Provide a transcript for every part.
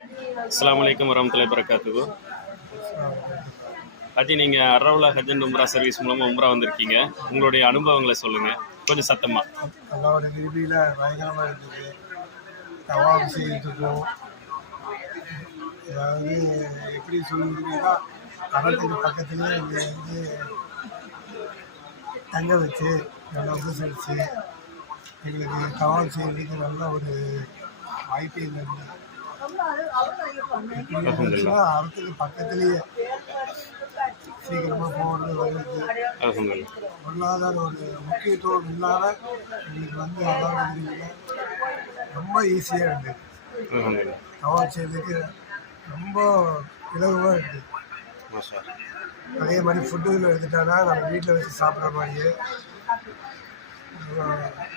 அஸ்ஸலாமு அலைக்கும் வரஹ்மத்துல்லாஹி வபரகாத்துஹு. ஹஜி, நீங்கள் அரவுலா ஹஜ் அண்ட் உம்ரா சர்வீஸ் மூலமாக உம்ரா வந்திருக்கீங்க. உங்களுடைய அனுபவங்களை சொல்லுங்கள் கொஞ்சம் சத்தமாக. அல்லாவோட விரும்பியில் பயங்கரமாக இருந்தது. தவாப் செய்யறதுக்கும், அதாவது எப்படி சொல்லுறீங்கன்னா, கடலுக்கு பக்கத்துலேயே இங்கே வந்து தங்க வச்சு நல்லா உபசரித்து எங்களுக்கு தவாப் செய்யறதுக்கு நல்ல ஒரு வாய்ப்பு இருந்தது. அறத்துக்கு பக்கத்துலேயே சீக்கிரமாக போகிறது வருது. பொருளாதார ஒரு முக்கியத்துவம் இல்லாத எங்களுக்கு வந்து அதாவது ரொம்ப ஈஸியாக இருக்குது. தவாப் செய்யறதுக்கு ரொம்ப இலகுவாக இருக்குது. அதே மாதிரி ஃபுட்டுன்னு எடுத்துட்டானா நம்ம வீட்டில் வச்சு சாப்பிட்ற மாதிரியே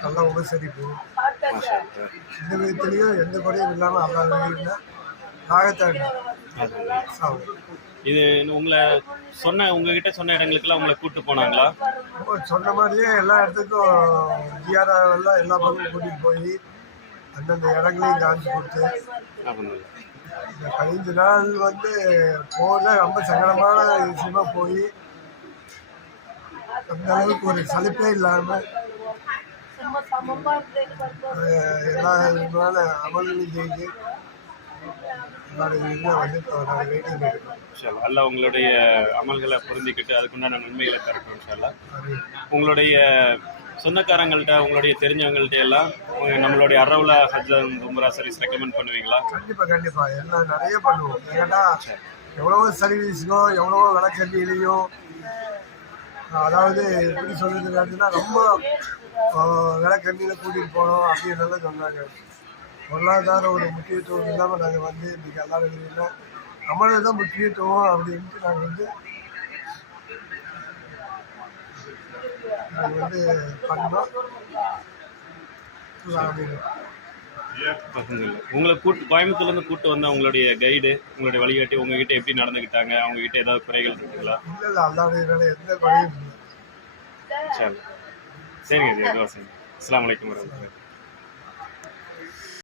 நல்லா உபசரிப்பு. எந்த விதத்துலேயும் எந்த குறையும் இல்லாமல் அல்லாத வீட்டில் நாகத்தாடி சாப்பிடும். இது உங்களை உங்ககிட்ட சொன்ன இடங்களுக்கெல்லாம் உங்களை கூப்பிட்டு போனாங்களா? சொன்ன மாதிரியே எல்லா இடத்துக்கும் ஜிஆர்ஆர்லாம் எல்லா பக்கமும் கூட்டிகிட்டு போய் அந்தந்த இடங்களையும் காமிச்சு கொடுத்து இந்த 15 நாள் வந்து போக ரொம்ப சங்கடமான விஷயமா போய் அந்த அளவுக்கு ஒரு சலிப்பே இல்லாமல் எல்லா விதமான அமல்களையும் செய்து அல்ல உங்களுடைய அமல்களை புரிஞ்சுக்கிட்டு அதுக்குண்டான நன்மைகளை தரட்டும் இன்ஷா அல்லாஹ். உங்களுடைய சொந்தக்காரங்கள்ட்ட உங்களுடைய தெரிஞ்சவங்கள்ட்ட எல்லாம் நம்மளுடைய அரவுலா ஹஜ் அண்ட் உம்ரா சர்வீஸ் ரெக்கமெண்ட் பண்ணுவீங்களா? கண்டிப்பா எல்லாம் நிறைய பண்ணுவோம். ஏன்னா எவ்வளவோ சர்வீஸோ எவ்வளவோ விளக்கல்வியிலையோ, அதாவது எப்படி சொல்றதுன்னா ரொம்ப விளக்கல்வியில கூட்டிகிட்டு போனோம் அப்படின்னு சொன்னாங்க. பொருளாதார ஒரு முக்கியத்துவம் இல்லாமல் நாங்கள் வந்து இன்றைக்கி எல்லாரும் இல்லை நம்மளுக்கு தான் முக்கியத்துவம் அப்படின்ட்டு நாங்கள் வந்து பண்ணோம். உங்களை கோயம்புத்தூர்லேருந்து கூப்பிட்டு வந்த உங்களுடைய கைடு, உங்களுடைய வழிகாட்டி உங்ககிட்ட எப்படி நடந்துக்கிட்டாங்க? அவங்ககிட்ட ஏதாவது குறைகள் இருக்குங்களா? இல்லை அல்லாத எந்த குறையும் இல்லை. சரிங்க. அஸ்ஸலாமு அலைக்கும் வரஹ்மத்துல்லாஹி.